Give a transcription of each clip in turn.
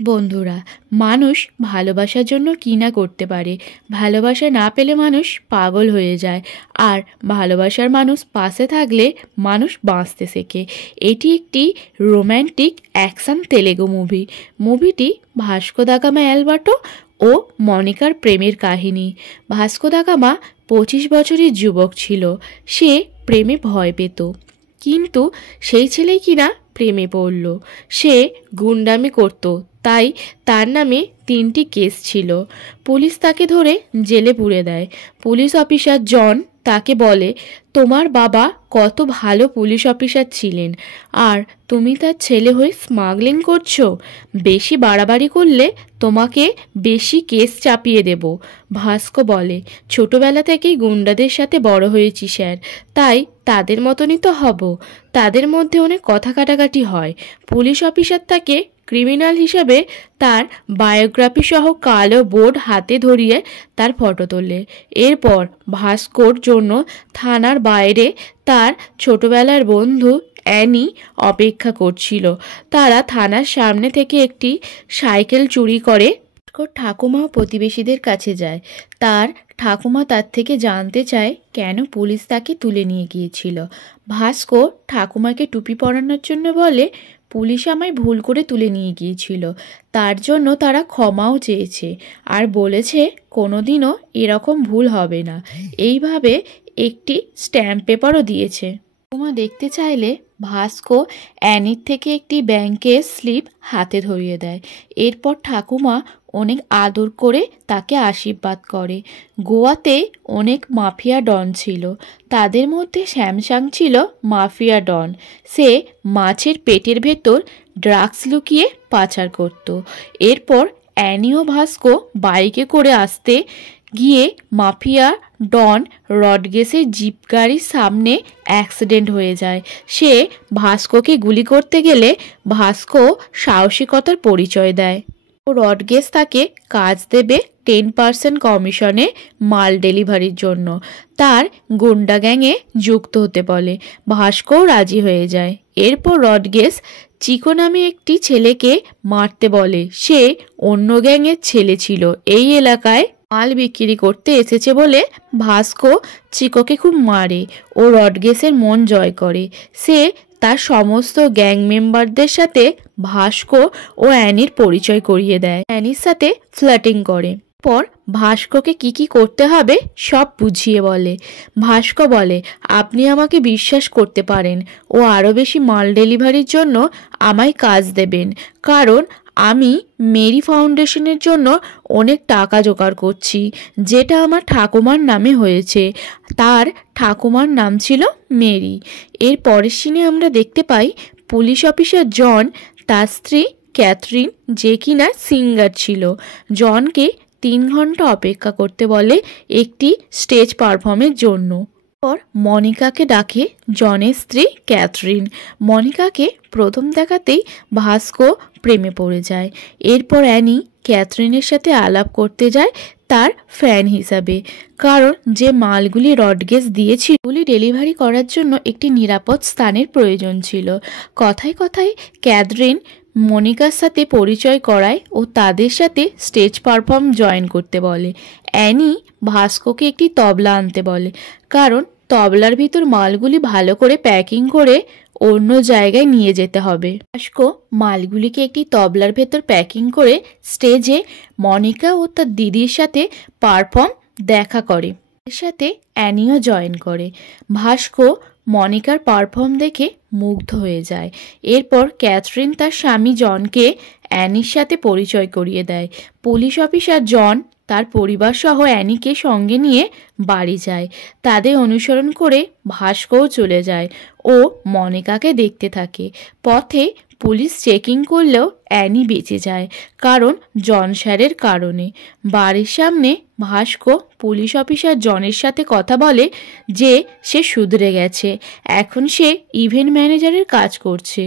বন্ধুরা, মানুষ ভালোবাসার জন্য কী না করতে পারে। ভালোবাসা না পেলে মানুষ পাগল হয়ে যায়, আর ভালোবাসার মানুষ পাশে থাকলে মানুষ বাঁচতে শেখে। এটি একটি রোম্যান্টিক অ্যাকশন তেলেগু মুভি। মুভিটি ভাস্কো দা গামা অ্যালবার্টো ও মনিকার প্রেমের কাহিনী। ভাস্কো দা গামা 25 বছরের যুবক ছিল। সে প্রেমে ভয় পেত, কিন্তু সেই ছেলেই কিনা প্রেমে পড়ল। সে গুন্ডামি করত, তাই তার নামে 3টি কেস ছিল। পুলিশ তাকে ধরে জেলে পুরে দেয়। পুলিশ অফিসার জন তাকে বলে, তোমার বাবা কত ভালো পুলিশ অফিসার ছিলেন, আর তুমি তার ছেলে হয়ে স্মাগলিং করছো। বেশি বাড়াবাড়ি করলে তোমাকে বেশি কেস চাপিয়ে দেব। ভাস্কো বলে, ছোটবেলা থেকেই গুন্ডাদের সাথে বড় হয়েছি স্যার, তাই তাদের মতনই তো হব। তাদের মধ্যে অনেক কথা কাটাকাটি হয়। পুলিশ অফিসার তাকে ক্রিমিনাল হিসাবে তার বায়োগ্রাফি সহ কালো বোর্ড হাতে ধরিয়ে তার ফটো তোলে। এরপর ভাস্কোর জন্য থানার বাইরে তার ছোটবেলার বন্ধু অ্যানি অপেক্ষা করছিল। তারা থানার সামনে থেকে একটি সাইকেল চুরি করে ঠাকুমা ও প্রতিবেশীদের কাছে যায়। তার ঠাকুমা তার থেকে জানতে চায় কেন পুলিশ তাকে তুলে নিয়ে গিয়েছিল। ভাস্কো ঠাকুমাকে টুপি পরানোর জন্য বলে, পুলিশ আমায় ভুল করে তুলে নিয়ে গিয়েছিল, তার জন্য তারা ক্ষমাও চেয়েছে, আর বলেছে কোনোদিনও এরকম ভুল হবে না। এইভাবে একটি স্ট্যাম্প পেপারও দিয়েছে। ঠাকুমা দেখতে চাইলে ভাস্কো অ্যানির থেকে একটি ব্যাংকের স্লিপ হাতে ধরিয়ে দেয়। এরপর ঠাকুমা অনেক আদর করে তাকে আশীর্বাদ করে। গোয়াতে অনেক মাফিয়া ডন ছিল, তাদের মধ্যে স্যামসাং ছিল মাফিয়া ডন। সে মাছের পেটের ভেতর ড্রাগস লুকিয়ে পাচার করত। এরপর অ্যানি ও ভাস্কো বাইকে করে আসতে গিয়ে মাফিয়া ডন রডগেসের জিপ গাড়ির সামনে অ্যাক্সিডেন্ট হয়ে যায়। সে ভাস্কোকে গুলি করতে গেলে ভাস্কো সাহসিকতার পরিচয় দেয়। রডগেস তাকে কাজ দেবে 10% কমিশনে মাল ডেলিভারির জন্য। তার গুন্ডা গ্যাংয়ে যুক্ত হতে বলে। ভাস্কোও রাজি হয়ে যায়। এরপর রডগেস চিকো নামে একটি ছেলেকে মারতে বলে। সে অন্য গ্যাংয়ের ছেলে ছিল, এই এলাকায় মাল বিক্রি করতে এসেছে বলে ভাস্কো চিকোকে খুব মারে ও রডগেসের মন জয় করে। সে তার সমস্ত গ্যাং মেম্বারদের সাথে ভাস্কো ও অ্যানির পরিচয় করিয়ে দেয়। অ্যানির সাথে ফ্লার্টিং করে। পর ভাস্কোকে কি করতে হবে সব বুঝিয়ে বলে। ভাস্কো বলে, আপনি আমাকে বিশ্বাস করতে পারেন ও আরও বেশি মাল ডেলিভারির জন্য আমায় কাজ দেবেন, কারণ আমি মেরি ফাউন্ডেশনের জন্য অনেক টাকা জোগাড় করছি, যেটা আমার ঠাকুমার নামে হয়েছে। তার ঠাকুমার নাম ছিল মেরি। এর পরের সিনে আমরা দেখতে পাই পুলিশ অফিসার জন তার স্ত্রী ক্যাথরিন, যে কিনা সিঙ্গার ছিল, জনকে 3 ঘন্টা অপেক্ষা করতে বলে একটি স্টেজ পারফর্মের জন্য। পর মনিকাকে ডাকে জনের স্ত্রী ক্যাথরিন। মনিকাকে প্রথম দেখাতেই ভাস্কো প্রেমে পড়ে যায়। এরপর অ্যানি ক্যাথরিনের সাথে আলাপ করতে যায় তার ফ্যান হিসাবে, কারণ যে মালগুলি রডগেস দিয়েছিল সেগুলি ডেলিভারি করার জন্য একটি নিরাপদ স্থানের প্রয়োজন ছিল। কথায় কথায় ক্যাথরিন মনিকার সাথে পরিচয় করায় ও তাদের সাথে স্টেজ পারফর্ম জয়েন করতে বলে। অ্যানি ভাস্কোকে একটি তবলা আনতে বলে, কারণ তবলার ভিতর মালগুলি ভালো করে প্যাকিং করে অন্য জায়গায় নিয়ে যেতে হবে। ভাস্কো মালগুলিকে একটি তবলার ভেতর প্যাকিং করে স্টেজে মনিকা ও তার দিদির সাথে পারফর্ম দেখা করে। এর সাথে অ্যানিও জয়েন করে। ভাস্কো মনিকার পারফর্ম দেখে মুগ্ধ হয়ে যায়। এরপর ক্যাথরিন তার স্বামী জনকে অ্যানির সাথে পরিচয় করিয়ে দেয়। পুলিশ অফিসার জন তার পরিবার সহ অ্যানিকে সঙ্গে নিয়ে বাড়ি যায়। তাদের অনুসরণ করে ভাস্কোও চলে যায় ও মনিকাকে দেখতে থাকে। পথে পুলিশ চেকিং করলেও অ্যানি বেঁচে যায়, কারণ জন স্যারের কারণে। বাড়ির সামনে ভাস্কো পুলিশ অফিসার জনের সাথে কথা বলে যে সে শুধরে গেছে, এখন সে ইভেন্ট ম্যানেজারের কাজ করছে।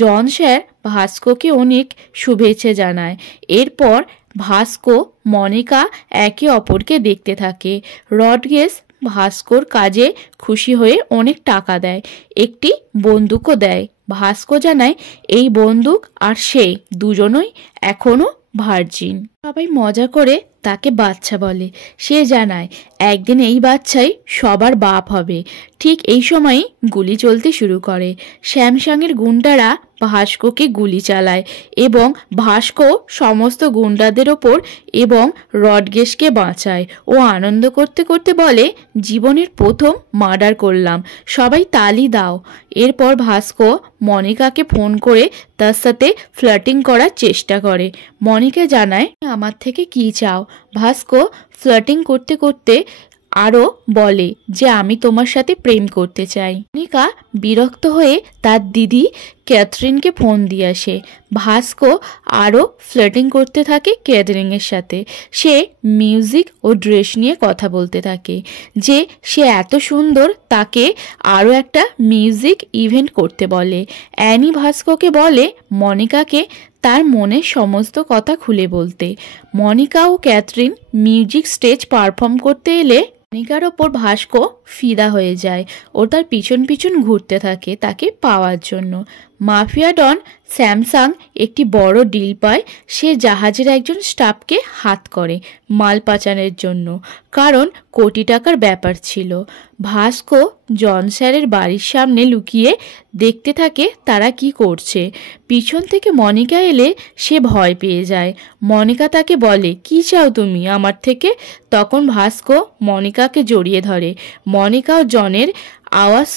জন স্যার ভাস্কোকে অনেক শুভেচ্ছা জানায়। এরপর ভাস্কো মনিকা একে অপরকে দেখতে থাকে। রডগেস ভাস্কোর কাজে খুশি হয়ে অনেক টাকা দেয়, একটি বন্দুকও দেয়। ভাস্কো জানায় এই বন্দুক আর সে দুজনই এখনো ভার্জিন। সবাই মজা করে তাকে বাচ্চা বলে। সে জানায় একদিন এই বাচ্চাই সবার বাপ হবে। ঠিক এই সময়ই গুলি চলতে শুরু করে। স্যামসাংয়ের গুন্ডারা ভাস্কোকে গুলি চালায় এবং ভাস্কো সমস্ত গুন্ডাদের ওপর এবং রডগেসকে বাঁচায়। ও আনন্দ করতে করতে বলে জীবনের প্রথম মার্ডার করলাম, সবাই তালি দাও। এরপর ভাস্কো মনিকাকে ফোন করে তার সাথে ফ্লার্টিং করার চেষ্টা করে। মনিকা জানায় আমার থেকে কি চাও। ভাস্কো ফ্লার্টিং করতে করতে আরও বলে যে আমি তোমার সাথে প্রেম করতে চাই। মনিকা বিরক্ত হয়ে তার দিদি ক্যাথরিনকে ফোন দিয়ে আসে। ভাস্কো আরও ফ্লার্টিং করতে থাকে ক্যাথরিনের সাথে। সে মিউজিক ও ড্রেস নিয়ে কথা বলতে থাকে যে সে এত সুন্দর, তাকে আরও একটা মিউজিক ইভেন্ট করতে বলে। অ্যানি ভাস্কোকে বলে মনিকাকে তার মনের সমস্ত কথা খুলে বলতে। মনিকা ও ক্যাথরিন মিউজিক স্টেজ পারফর্ম করতে এলে মনিকার ওপর ভাস্কো ফিদা হয়ে যায় ও তার পিছন পিছন ঘুরতে থাকে তাকে পাওয়ার জন্য। মাফিয়া ডন স্যামসাং একটি বড় ডিল পায়। সে জাহাজের একজন স্টাফকে হাত করে মাল পাচারের জন্য, কারণ কোটি টাকার ব্যাপার ছিল। ভাস্কো জন স্যারের বাড়ির সামনে লুকিয়ে দেখতে থাকে তারা কি করছে। পিছন থেকে মনিকা এলে সে ভয় পেয়ে যায়। মনিকা তাকে বলে কি চাও তুমি আমার থেকে। তখন ভাস্কো মনিকাকে জড়িয়ে ধরে। মনিকাও জনের আওয়াজ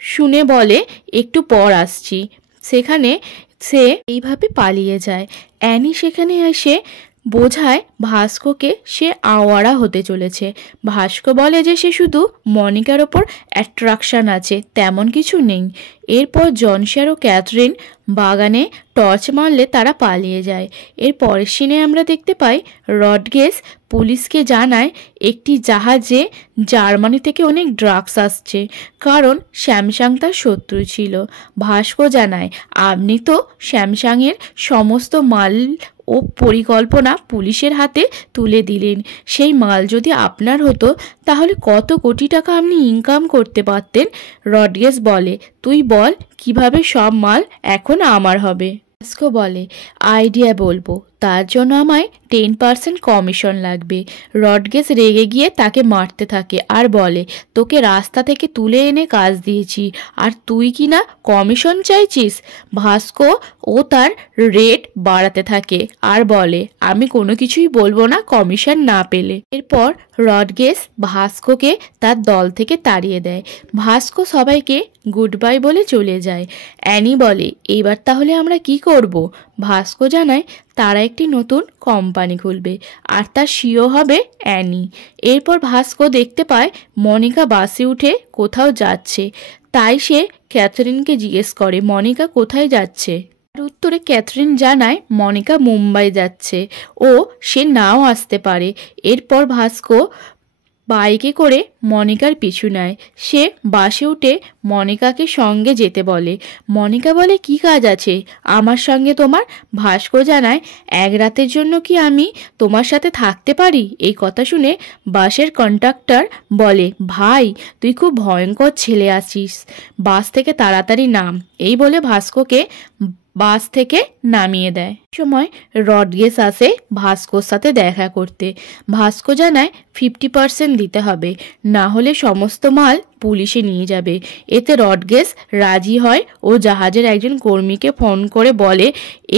শুনে বলে একটু পর আসছি। সেখানে সে এইভাবে পালিয়ে যায়। অ্যানি সেখানে এসে বোঝায় ভাস্কোকে সে আওয়ারা হতে চলেছে। ভাস্কো বলে যে সে শুধু মনিকার ওপর অ্যাট্রাকশান আছে, তেমন কিছু নেই। এরপর জনসার ও ক্যাথরিন বাগানে টর্চ মারলে তারা পালিয়ে যায়। এর পরের সিনে আমরা দেখতে পাই রডগেস পুলিশকে জানায় একটি জাহাজে জার্মানি থেকে অনেক ড্রাগস আসছে, কারণ স্যামসাং তার শত্রু ছিল। ভাস্কো জানায় আপনি তো স্যামসাংয়ের সমস্ত মাল ও পরিকল্পনা পুলিশের হাতে তুলে দিলেন। সেই মাল যদি আপনার হতো তাহলে কত কোটি টাকা আপনি ইনকাম করতে পারতেন। রডগেস বলে তুই বল কিভাবে সব মাল এখন আমার হবে। ভাস্কো বলে আইডিয়া বলবো, তার জন্য আমায় 10% কমিশন লাগবে। রডগেস রেগে গিয়ে তাকে মারতে থাকে আর বলে তোকে রাস্তা থেকে তুলে এনে কাজ দিয়েছি আর তুই কি না কমিশন চাইছিস। ভাস্কো ও তার রেট বাড়াতে থাকে আর বলে আমি কোনো কিছুই বলবো না কমিশন না পেলে। এরপর রডগেস ভাস্কোকে তার দল থেকে তাড়িয়ে দেয়। ভাস্কো সবাইকে গুড বাই বলে চলে যায়। অ্যানি বলে এবার তাহলে আমরা কি করব। ভাস্কো জানায় তারা একটি নতুন কোম্পানি খুলবে আর তার সিও হবে অ্যানি। এরপর ভাস্কো দেখতে পায় মনিকা বাসে উঠে কোথাও যাচ্ছে, তাই সে ক্যাথরিনকে জিজ্ঞেস করে মনিকা কোথায় যাচ্ছে। তার উত্তরে ক্যাথরিন জানায় মনিকা মুম্বাই যাচ্ছে ও সে নাও আসতে পারে। এরপর ভাস্কো বাইকে করে মনিকার পিছু নেয়। সে বাসে উঠে মনিকাকে সঙ্গে যেতে বলে। মনিকা বলে কি কাজ আছে আমার সঙ্গে তোমার। ভাস্কো জানায় এক রাতের জন্য কি আমি তোমার সাথে থাকতে পারি। এই কথা শুনে বাসের কন্ডাক্টর বলে ভাই তুই খুব ভয়ঙ্কর ছেলে আছিস, বাস থেকে তাড়াতাড়ি নাম। এই বলে ভাস্কোকে বাস থেকে নামিয়ে দেয়। সময় রডগেস আসে ভাস্কোর সাথে দেখা করতে। ভাস্কো জানায় 50% দিতে হবে, না হলে সমস্ত মাল পুলিশে নিয়ে যাবে। এতে রডগেস রাজি হয় ও জাহাজের একজন কর্মীকে ফোন করে বলে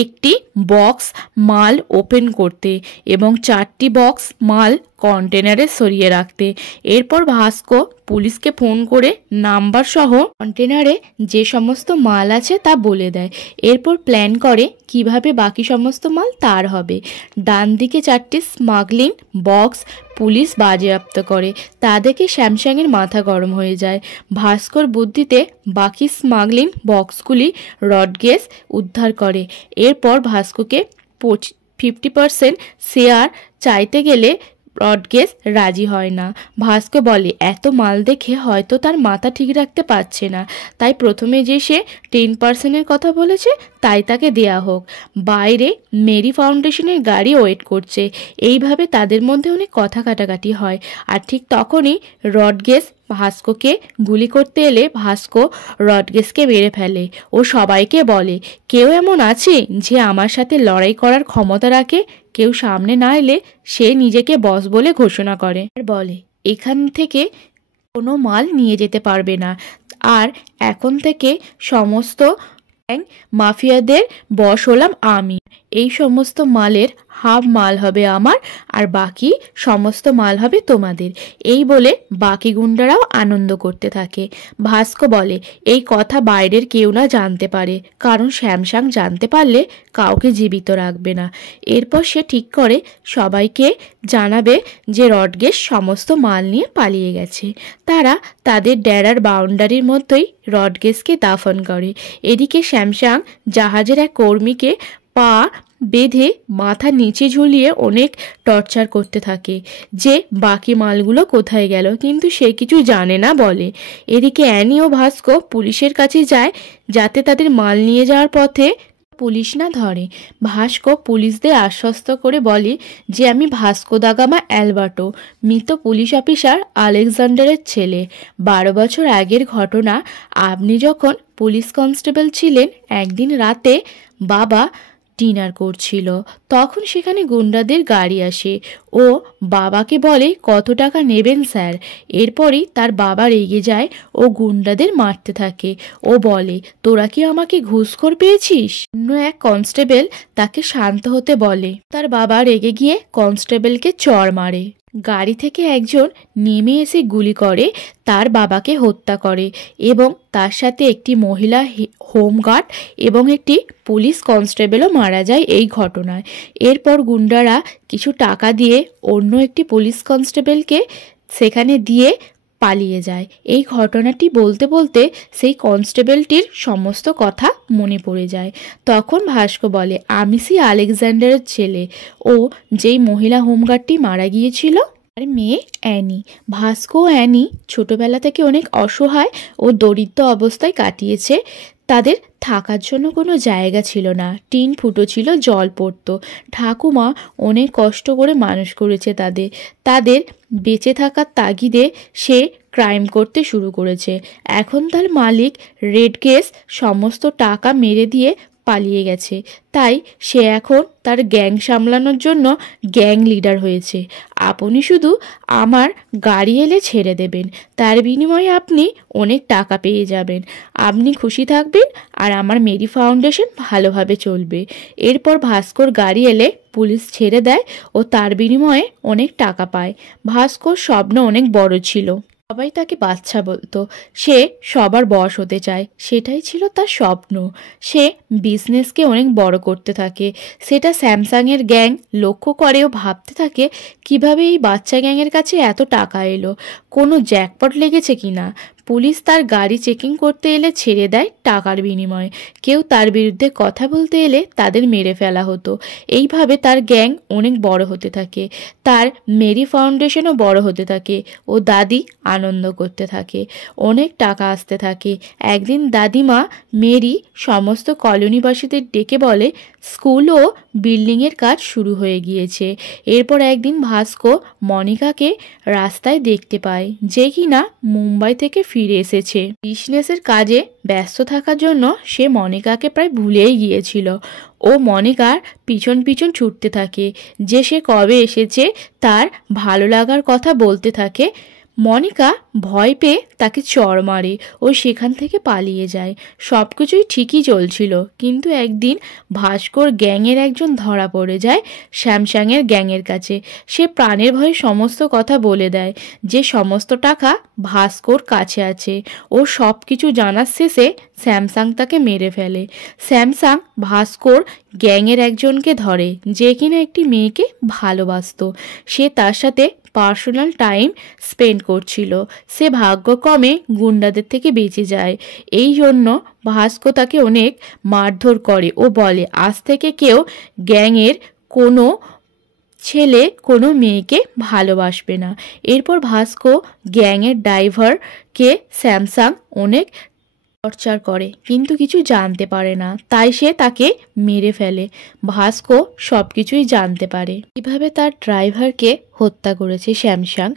একটি বক্স মাল ওপেন করতে এবং 4টি বক্স মাল কন্টেনারে সরিয়ে রাখতে। এরপর ভাস্কো পুলিশকে ফোন করে নাম্বার সহ কন্টেনারে যে সমস্ত মাল আছে তা বলে দেয়। এরপর প্ল্যান করে কিভাবে বাকি সমস্ত মাল তার হবে। ডান দিকে 4টি স্মাগলিং বক্স পুলিশ বাজেয়াপ্ত করে। তা দেখে স্যামসাংয়ের মাথা গরম হয়ে যায়। ভাস্কর বুদ্ধিতে বাকি স্মাগলিং বক্সগুলি রডগেস উদ্ধার করে। এরপর ভাস্কোকে 50% শেয়ার চাইতে গেলে রডগেস রাজি হয় না। ভাস্কো বলে এত মাল দেখে হয়তো তার মাথা ঠিক রাখতে পারছে না, তাই প্রথমে যে সে 10%-এর কথা বলেছে তাই তাকে দেয়া হোক। বাইরে মেরি ফাউন্ডেশনের গাড়ি ওয়েট করছে। এইভাবে তাদের মধ্যে অনেক কথা কাটাকাটি হয়। আর ঠিক তখনই রডগেস ভাস্কোকে গুলি করতে এলে ভাস্কো রডগেসকে মেরে ফেলে ও সবাইকে বলে, কেউ এমন আছে যে আমার সাথে লড়াই করার ক্ষমতা রাখে? কেউ সামনে না এলে সে নিজেকে বস বলে ঘোষণা করে আর বলে, এখান থেকে কোনো মাল নিয়ে যেতে পারবে না, আর এখন থেকে সমস্ত মাফিয়াদের বস হলাম আমি। এই সমস্ত মালের হাফ মাল হবে আমার, আর বাকি সমস্ত মাল হবে তোমাদের। এই বলে বাকি গুন্ডারাও আনন্দ করতে থাকে। ভাস্কো বলে, এই কথা বাইরের কেউ না জানতে পারে, কারণ স্যামসাং জানতে পারলে কাউকে জীবিত রাখবে না। এরপর সে ঠিক করে সবাইকে জানাবে যে রডগেস সমস্ত মাল নিয়ে পালিয়ে গেছে। তারা তাদের ডেরার বাউন্ডারির মধ্যেই রডগেসকে দাফন করে। এদিকে স্যামসাং জাহাজের এক কর্মীকে পা বেঁধে মাথা নিচে ঝুলিয়ে অনেক টর্চার করতে থাকে যে বাকি মালগুলো কোথায় গেল, কিন্তু সে কিছু জানে না বলে। এদিকে অ্যানি ও ভাস্কো পুলিশের কাছে যায় যাতে তাদের মাল নিয়ে যাওয়ার পথে পুলিশ না ধরে। ভাস্কো পুলিশদের আশ্বস্ত করে বলে যে আমি ভাস্কো দা গামা অ্যালবার্টো, মৃত পুলিশ অফিসার আলেকজান্ডারের ছেলে। 12 বছর আগের ঘটনা। আপনি যখন পুলিশ কনস্টেবল ছিলেন, একদিন রাতে বাবা ডিনার করছিল, তখন সেখানে গুন্ডাদের গাড়ি আসে। ও বাবাকে বলে, কত টাকা নেবেন স্যার? এরপরই তার বাবা রেগে যায় ও গুন্ডাদের মারতে থাকে। ও বলে, তোরা কি আমাকে ঘুষখোর পেয়েছিস? অন্য এক কনস্টেবল তাকে শান্ত হতে বলে। তার বাবা রেগে গিয়ে কনস্টেবলকে চড় মারে। গাড়ি থেকে একজন নেমে এসে গুলি করে তার বাবাকে হত্যা করে এবং তার সাথে একটি মহিলা হোমগার্ড এবং একটি পুলিশ কনস্টেবলও মারা যায় এই ঘটনায়। এরপর গুন্ডারা কিছু টাকা দিয়ে অন্য একটি পুলিশ কনস্টেবলকে সেখানে দিয়ে পালিয়ে যায়। এই ঘটনাটি বলতে বলতে সেই কনস্টেবলটির সমস্ত কথা মনে পড়ে যায়। তখন ভাস্কো বলে, আমি সেই আলেকজান্ডারের ছেলে, ও যেই মহিলা হোমগার্ডটি মারা গিয়েছিল আর মেয়ে অ্যানি। ভাস্কো ও অ্যানি ছোটবেলা থেকে অনেক অসহায় ও দরিদ্র অবস্থায় কাটিয়েছে। তাদের থাকার জন্য কোনো জায়গা ছিল না, টিন ফুটো ছিল, জল পড়তো। ঠাকুমা অনেক কষ্ট করে মানুষ করেছে তাদের। তাদের বেঁচে থাকার তাগিদে সে ক্রাইম করতে শুরু করেছে। এখন তার মালিক রডগেস সমস্ত টাকা মেরে দিয়ে পালিয়ে গেছে, তাই সে এখন তার গ্যাং সামলানোর জন্য গ্যাং লিডার হয়েছে। আপনি শুধু আমার গাড়ি এলে ছেড়ে দেবেন, তার বিনিময়ে আপনি অনেক টাকা পেয়ে যাবেন। আপনি খুশি থাকবেন আর আমার মেরি ফাউন্ডেশন ভালোভাবে চলবে। এরপর ভাস্কোর গাড়ি এলে পুলিশ ছেড়ে দেয় ও তার বিনিময়ে অনেক টাকা পায়। ভাস্কোর স্বপ্ন অনেক বড় ছিল, সবাই তাকে বাচ্চা বলতো। সে সবার বস হতে চায়, সেটাই ছিল তার স্বপ্ন। সে বিজনেসকে অনেক বড় করতে থাকে। সেটা স্যামসাংয়ের গ্যাং লক্ষ্য করেও ভাবতে থাকে কিভাবে এই বাচ্চা গ্যাংয়ের কাছে এত টাকা এলো, কোনো জ্যাকপট লেগেছে কিনা। পুলিশ তার গাড়ি চেকিং করতে এলে ছেড়ে দেয় টাকার বিনিময়ে। কেউ তার বিরুদ্ধে কথা বলতে এলে তাদের মেরে ফেলা হতো। এইভাবে তার গ্যাং অনেক বড় হতে থাকে। তার মেরি ফাউন্ডেশনও বড় হতে থাকে ও দাদি আনন্দ করতে থাকে। অনেক টাকা আসতে থাকে। একদিন দাদিমা মেরি সমস্ত কলোনিবাসীদের ডেকে বলে, স্কুল ও বিল্ডিংয়ের কাজ শুরু হয়ে গিয়েছে। এরপর একদিন ভাস্কো মনিকাকে রাস্তায় দেখতে পায়, যে কিনা মুম্বাই থেকে ফিরে এসেছে। বিজনেসের কাজে ব্যস্ত থাকার জন্য সে মনিকাকে প্রায় ভুলেই গিয়েছিল। ও মনিকার পিছন পিছন ছুটতে থাকে, যে সে কবে এসেছে তার ভালো লাগার কথা বলতে থাকে। মনিকা ভয় পেয়ে তাকে চড় মারে ও সেখান থেকে পালিয়ে যায়। সব কিছুই ঠিকই চলছিল, কিন্তু একদিন ভাস্কোর গ্যাংয়ের একজন ধরা পড়ে যায় স্যামসাংয়ের গ্যাংয়ের কাছে। সে প্রাণের ভয়ে সমস্ত কথা বলে দেয়, যে সমস্ত টাকা ভাস্কোর কাছে আছে। ও সব কিছু জানার শেষে স্যামসাং তাকে মেরে ফেলে। স্যামসাং ভাস্কোর গ্যাংয়ের একজনকে ধরে, যে কিনা একটি মেয়েকে ভালোবাসতো। সে তার সাথে পার্সোনাল টাইম স্পেন্ড করছিল। সে ভাগ্যক্রমে গুন্ডাদের থেকে বেঁচে যায়। এই জন্য ভাস্কো তাকে অনেক মারধর করে ও বলে, আজ থেকে কেউ গ্যাংয়ের কোনো ছেলে কোনো মেয়েকে ভালোবাসবে না। এরপর ভাস্কো গ্যাংয়ের ড্রাইভারকে স্যামসাং অনেক টর্চার করে, কিন্তু কিছু জানতে পারে না, তাই সে তাকে মেরে ফেলে। ভাস্কো সবকিছুই জানতে পারে, কিভাবে তার ড্রাইভারকে হত্যা করেছে স্যামসাং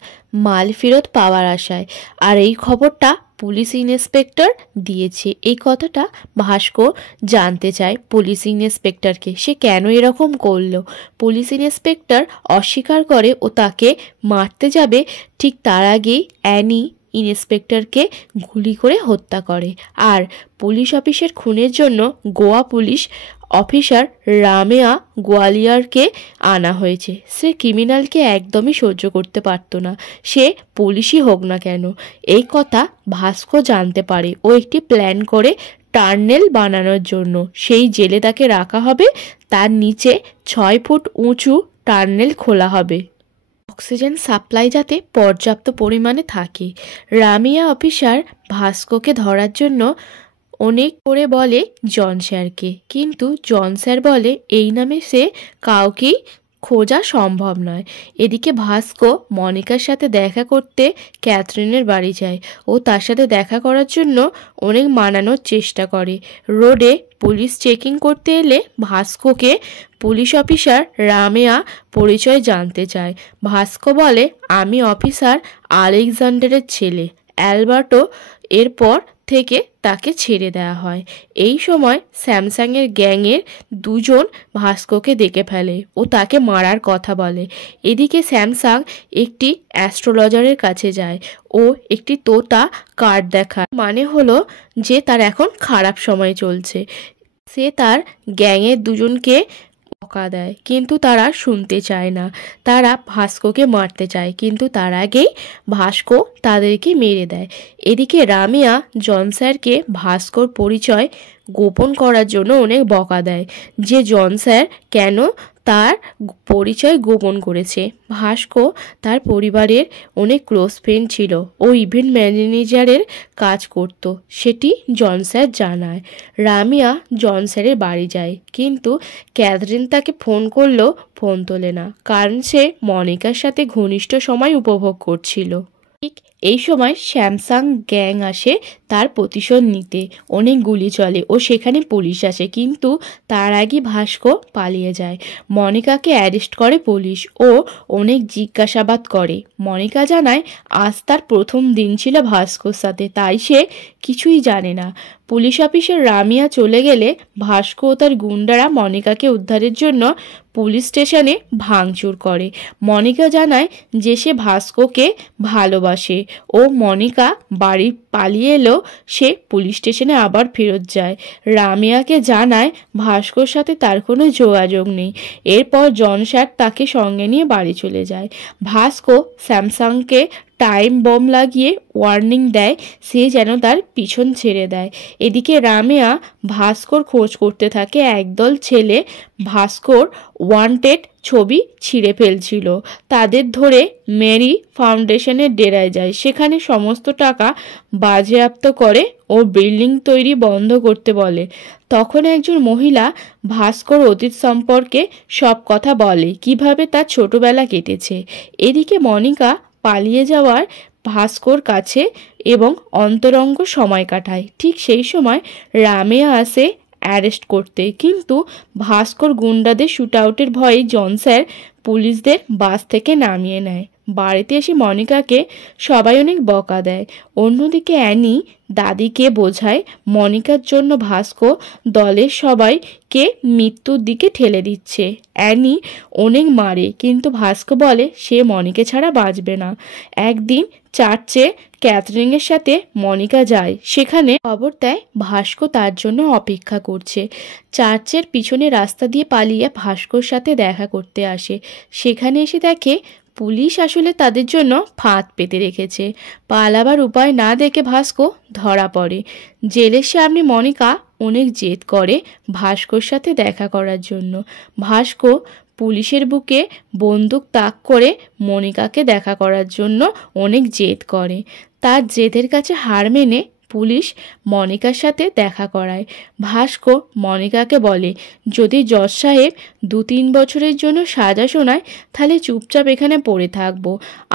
মাল ফেরত পাওয়ার আশায়। আর এই খবরটা পুলিশ ইন্সপেক্টর দিয়েছে। এই কথাটা ভাস্কো জানতে চায় পুলিশ ইন্সপেক্টরকে, সে কেন এরকম করলো। পুলিশ ইন্সপেক্টর অস্বীকার করে ও তাকে মারতে যাবে, ঠিক তার আগেই অ্যানি ইন্সপেক্টরকে গুলি করে হত্যা করে। আর পুলিশ অফিসের খুনের জন্য গোয়া পুলিশ অফিসার রামেয়া গোয়ালিয়রকে আনা হয়েছে। সে ক্রিমিনালকে একদমই সহ্য করতে পারত না, সে পুলিশই হোক না কেন। এই কথা ভাস্কো জানতে পারে ও একটি প্ল্যান করে টার্নেল বানানোর জন্য। সেই জেলে তাকে রাখা হবে, তার নিচে 6 ফুট উঁচু টার্নেল খোলা হবে, অক্সিজেন সাপ্লাই যাতে পর্যাপ্ত পরিমাণে থাকে। রামিয়া অফিসার ভাস্কোকে ধরার জন্য অনেক করে বলে জন স্যারকে, কিন্তু জন স্যার বলে এই নামে সে কাউকেই খোঁজা সম্ভব নয়। এদিকে ভাস্কো মনিকার সাথে দেখা করতে ক্যাথরিনের বাড়ি যায় ও তার সাথে দেখা করার জন্য অনেক মানানোর চেষ্টা করে। রোডে পুলিশ চেকিং করতে এলে ভাস্কোকে পুলিশ অফিসার রামেয়া পরিচয় জানতে চায়। ভাস্কো বলে আমি অফিসার আলেকজান্ডারের ছেলে অ্যালবার্টো। এরপর থেকে তাকে ছেড়ে দেওয়া হয়। এই সময় স্যামসাংয়ের গ্যাংয়ের 2 জন ভাস্কোকে দেখে ফেলে ও তাকে মারার কথা বলে। এদিকে স্যামসাং একটি অ্যাস্ট্রোলজারের কাছে যায় ও একটি তোতা কার্ড দেখায়, মানে হলো যে তার এখন খারাপ সময় চলছে। সে তার গ্যাংয়ের 2 জনকে বকা দেয়, কিন্তু তারা শুনতে চায় না। তারা ভাস্কোকে মারতে চায়, কিন্তু তার আগেই ভাস্কো তাদেরকে মেরে দেয়। এদিকে রামিয়া জন স্যারকে ভাস্কোর পরিচয় গোপন করার জন্য অনেক বকা দেয়, যে জন স্যার কেন তার পরিচয় গোপন করেছে। ভাস্কো তার পরিবারের অনেক ক্লোজ ফ্রেন্ড ছিল ও ইভেন্ট ম্যানেজারের কাজ করত, সেটি জন স্যার জানায়। রামিয়া জন স্যারের বাড়ি যায়, কিন্তু ক্যাথরিন তাকে ফোন করলেও ফোন তোলে না, কারণ সে মনিকার সাথে ঘনিষ্ঠ সময় উপভোগ করছিল। ঠিক এই সময় স্যামসাং গ্যাং আসে তার প্রতিশোধ নিতে। অনেক গুলি চলে ও সেখানে পুলিশ আসে, কিন্তু তার আগে ভাস্কো পালিয়ে যায়। মনিকাকে অ্যারেস্ট করে পুলিশ ও অনেক জিজ্ঞাসাবাদ করে। মনিকা জানায় আজ তার প্রথম দিন ছিল ভাস্কোর সাথে, তাই সে কিছুই জানে না। পুলিশ অফিসার রামিয়া চলে গেলে ভাস্কো ও তার গুন্ডারা মনিকাকে উদ্ধারের জন্য পুলিশ স্টেশনে ভাঙচুর করে। মনিকা জানায় যে সে ভাস্কোকে ভালোবাসে ও মনিকা বাড়ি পালিয়ে এলেও সে পুলিশ স্টেশনে আবার ফেরত যায়। রামিয়াকে জানায় ভাস্কোর সাথে তার কোনো যোগাযোগ নেই। এরপর জন স্যার তাকে সঙ্গে নিয়ে বাড়ি চলে যায়। ভাস্কো স্যামসাংকে টাইম বম লাগিয়ে ওয়ার্নিং দেয় সে যেন তার পিছন ছেড়ে দেয়। এদিকে রামিয়া ভাস্কোর খোঁজ করতে থাকে। একদল ছেলে ভাস্কোর ওয়ান্টেড ছবি ছিঁড়ে ফেলছিল, তাদের ধরে মেরি ফাউন্ডেশনের ডেরায় যায়। সেখানে সমস্ত টাকা বাজেয়াপ্ত করে ও বিল্ডিং তৈরি বন্ধ করতে বলে। তখন একজন মহিলা ভাস্কোর অতীত সম্পর্কে সব কথা বলে, কিভাবে তার ছোটবেলা কেটেছে। এদিকে মনিকা পালিয়ে যাওয়ার ভাস্কোর কাছে এবং অন্তরঙ্গ সময় কাটায়। ঠিক সেই সময় রামিয়া আসে অ্যারেস্ট করতে, কিন্তু ভাস্কোর গুন্ডাদের শুট আউটের ভয়ে জন স্যার পুলিশদের বাস থেকে নামিয়ে নেয়। বাড়িতে এসে মনিকাকে সবাই অনেক বকা দেয়। অন্যদিকে অ্যানি দাদিকে বোঝায় মনিকার জন্য ভাস্কো দলের সবাইকে মৃত্যুর দিকে ঠেলে দিচ্ছে। অ্যানি অনেক মারে, কিন্তু ভাস্কো বলে সে মনিকা ছাড়া বাঁচবে না। একদিন চার্চে ক্যাথরিনের সাথে মনিকা যায়, সেখানে খবর দেয় ভাস্কো তার জন্য অপেক্ষা করছে। চার্চের পিছনে রাস্তা দিয়ে পালিয়ে ভাস্কোর সাথে দেখা করতে আসে। সেখানে এসে দেখে পুলিশ আসলে তাদের জন্য ফাঁদ পেতে রেখেছে। পালাবার উপায় না দেখে ভাস্কো ধরা পড়ে। জেলের সামনে মনিকা অনেক জেদ করে ভাস্কোর সাথে দেখা করার জন্য। ভাস্কো পুলিশের বুকে বন্দুক তাক করে মনিকাকে দেখা করার জন্য অনেক জেদ করে। তার জেদের কাছে হার মেনে পুলিশ মনিকার সাথে দেখা করায়। ভাস্কো মনিকাকে বলে যদি জজ সাহেব 2-3 বছরের জন্য সাজা শোনায় তাহলে চুপচাপ এখানে পড়ে থাকবো,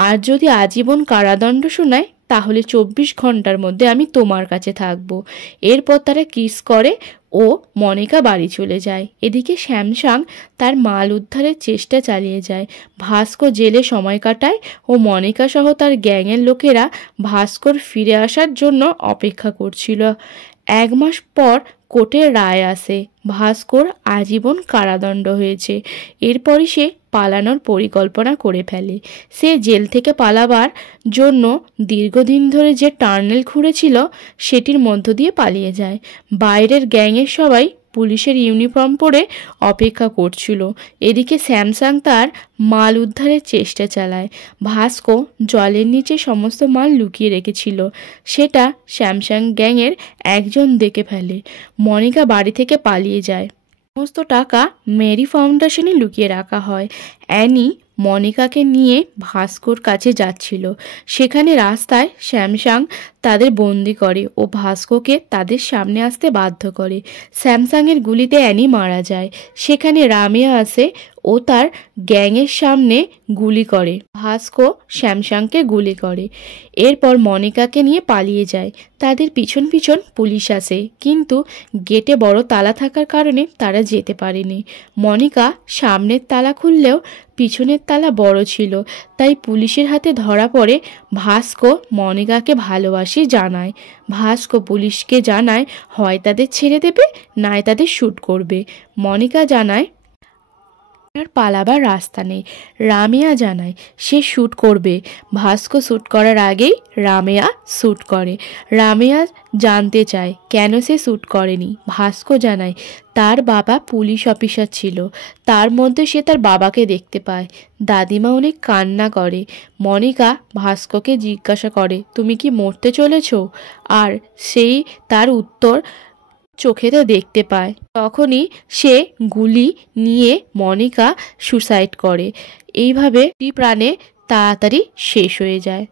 আর যদি আজীবন কারাদণ্ড শোনায় তাহলে 24 ঘন্টার মধ্যে আমি তোমার কাছে থাকবো। এরপর তারা কিস করে ও মনিকা বাড়ি চলে যায়। এদিকে শ্যামসাং তার মাল উদ্ধারের চেষ্টা চালিয়ে যায়। ভাস্কর জেলে সময় কাটায় ও মনিকা সহ তার গ্যাংয়ের লোকেরা ভাস্কর ফিরে আসার জন্য অপেক্ষা করছিল। 1 মাস পর কোর্টের রায় আসে, ভাস্কর আজীবন কারাদণ্ড হয়েছে। এরপরই সে পালানোর পরিকল্পনা করে ফেলে। সে জেল থেকে পালাবার জন্য দীর্ঘদিন ধরে যে টানেল খুঁড়েছিল সেটির মধ্য দিয়ে পালিয়ে যায়। বাইরের গ্যাংয়ের সবাই পুলিশের ইউনিফর্ম পরে অপেক্ষা করছিল। এদিকে স্যামসাং তার মাল উদ্ধারের চেষ্টা চালায়। ভাস্কর জলের নিচে সমস্ত মাল লুকিয়ে রেখেছিল, সেটা স্যামসাং গ্যাংয়ের একজন দেখে ফেলে। মনিকা বাড়ি থেকে পালিয়ে যায়। সমস্ত টাকা মেরি ফাউন্ডেশনে লুকিয়ে রাখা হয়। অ্যানি মনিকাকে নিয়ে ভাস্কর কাছে যাচ্ছিল। সেখানে রাস্তায় স্যামসাং তাদের বন্দি করে ও ভাস্করকে তাদের সামনে আসতে বাধ্য করে। স্যামসাংয়ের গুলিতে অ্যানি মারা যায়। সেখানে রামিয়া আসে ও তার গ্যাংয়ের সামনে গুলি করে। ভাস্কর স্যামসাংকে গুলি করে। এরপর মনিকাকে নিয়ে পালিয়ে যায়। তাদের পিছন পিছন পুলিশ আসে, কিন্তু গেটে বড় তালা থাকার কারণে তারা যেতে পারেনি। মনিকা সামনের তালা খুললেও পিছনের তালা বড় ছিল, তাই পুলিশের হাতে ধরা পড়ে। ভাস্কর মনিকাকে ভালোবাসি জানায়। ভাস্কর পুলিশকে জানায় হয় তাদের ছেড়ে দেবে, নয় তাদের শ্যুট করবে। মনিকা জানায় আর পালাবার রাস্তা নেই। রামিয়া জানায় সে শ্যুট করবে। ভাস্কর শ্যুট করার আগেই রামিয়া শ্যুট করে। রামিয়া জানতে চায় কেন সে শ্যুট করেনি। ভাস্কর জানায় তার বাবা পুলিশ অফিসার ছিল, তার মধ্যে সে তার বাবাকে দেখতে পায়। দাদিমা অনেক কান্না করে। মনিকা ভাস্করকে জিজ্ঞাসা করে তুমি কি মরতে চলেছ, আর সেই তার উত্তর চোখেতে দেখতে পায়। তখনই সে গুলি নিয়ে মনিকা সুসাইড করে। এইভাবে প্রাণে তাড়াতাড়ি শেষ হয়ে যায়।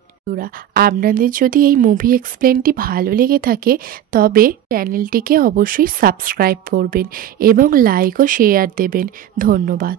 আপনাদের যদি এই মুভি এক্সপ্লেনটি ভালো লেগে থাকে তবে চ্যানেলটিকে অবশ্যই সাবস্ক্রাইব করবেন এবং লাইক ও শেয়ার দেবেন। ধন্যবাদ।